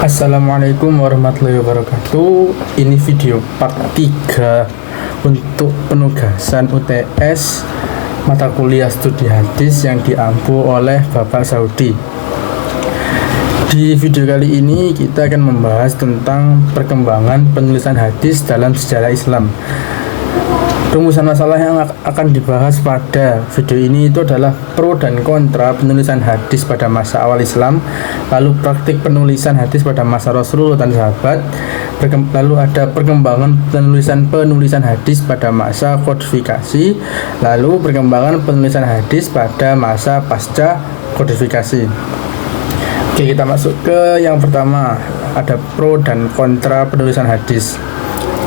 Assalamualaikum warahmatullahi wabarakatuh. Ini video part 3 untuk penugasan UTS mata kuliah studi hadis yang diampu oleh Bapak Saudi. Di video kali ini kita akan membahas tentang perkembangan penulisan hadis dalam sejarah Islam. Rumusan masalah yang akan dibahas pada video ini itu adalah pro dan kontra penulisan hadis pada masa awal Islam, lalu praktik penulisan hadis pada masa Rasulullah dan sahabat, lalu ada perkembangan penulisan hadis pada masa kodifikasi, lalu perkembangan penulisan hadis pada masa pasca kodifikasi. Oke, kita masuk ke yang pertama, ada pro dan kontra penulisan hadis.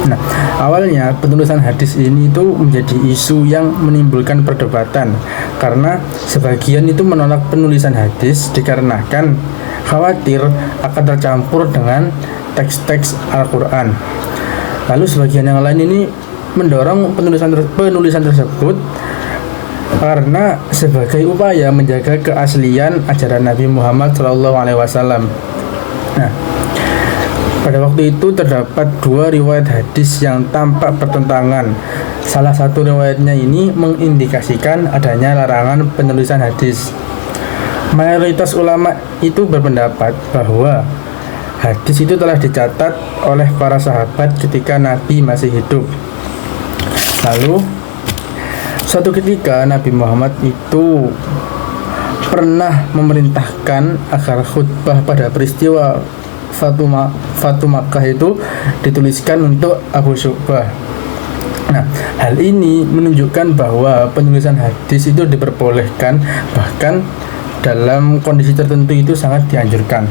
Nah, awalnya penulisan hadis ini itu menjadi isu yang menimbulkan perdebatan karena sebagian itu menolak penulisan hadis dikarenakan khawatir akan tercampur dengan teks-teks Al-Quran. Lalu sebagian yang lain ini mendorong penulisan tersebut karena sebagai upaya menjaga keaslian ajaran Nabi Muhammad SAW. Nah, pada waktu itu terdapat dua riwayat hadis yang tampak bertentangan. Salah satu riwayatnya ini mengindikasikan adanya larangan penulisan hadis. Mayoritas ulama itu berpendapat bahwa hadis itu telah dicatat oleh para sahabat ketika Nabi masih hidup. Lalu, suatu ketika Nabi Muhammad itu pernah memerintahkan agar khutbah pada peristiwa Fatu Makkah itu dituliskan untuk Abu Syubah. Nah, hal ini menunjukkan bahwa penulisan hadis itu diperbolehkan, bahkan dalam kondisi tertentu itu sangat dianjurkan.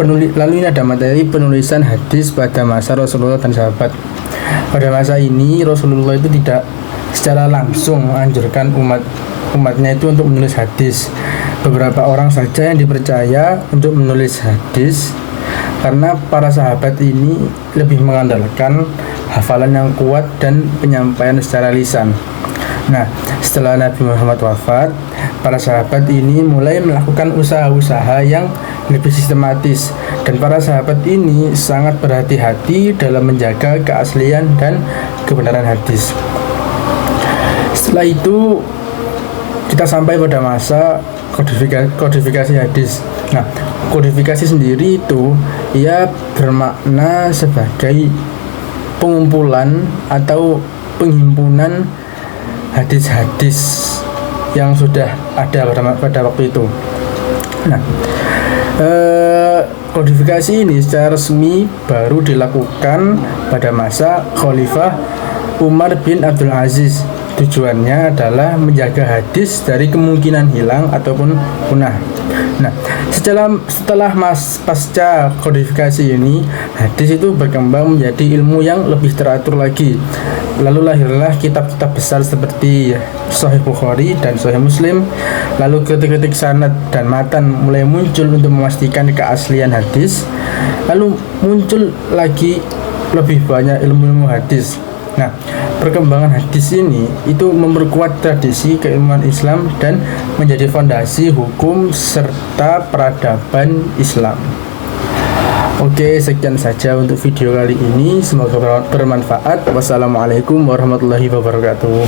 Lalu ini ada materi penulisan hadis pada masa Rasulullah dan sahabat. Pada masa ini Rasulullah itu tidak secara langsung menganjurkan umatnya itu untuk menulis hadis. Beberapa orang saja yang dipercaya untuk menulis hadis karena para sahabat ini lebih mengandalkan hafalan yang kuat dan penyampaian secara lisan. Nah, setelah Nabi Muhammad wafat, para sahabat ini mulai melakukan usaha-usaha yang lebih sistematis dan para sahabat ini sangat berhati-hati dalam menjaga keaslian dan kebenaran hadis. Setelah itu kita sampai pada masa kodifikasi hadis. Nah, kodifikasi sendiri itu ia bermakna sebagai pengumpulan atau penghimpunan hadis-hadis yang sudah ada pada waktu itu. Nah, kodifikasi ini secara resmi baru dilakukan pada masa Khalifah Umar bin Abdul Aziz. Tujuannya adalah menjaga hadis dari kemungkinan hilang ataupun punah. Nah, setelah pasca kodifikasi ini, hadis itu berkembang menjadi ilmu yang lebih teratur lagi. Lalu lahirlah kitab-kitab besar seperti Sahih Bukhari dan Sahih Muslim. Lalu kritik-kritik sanad dan matan mulai muncul untuk memastikan keaslian hadis. Lalu muncul lagi lebih banyak ilmu-ilmu hadis. Nah, perkembangan hadis ini itu memperkuat tradisi keilmuan Islam dan menjadi fondasi hukum serta peradaban Islam. Oke, sekian saja untuk video kali ini. Semoga bermanfaat. Wassalamualaikum warahmatullahi wabarakatuh.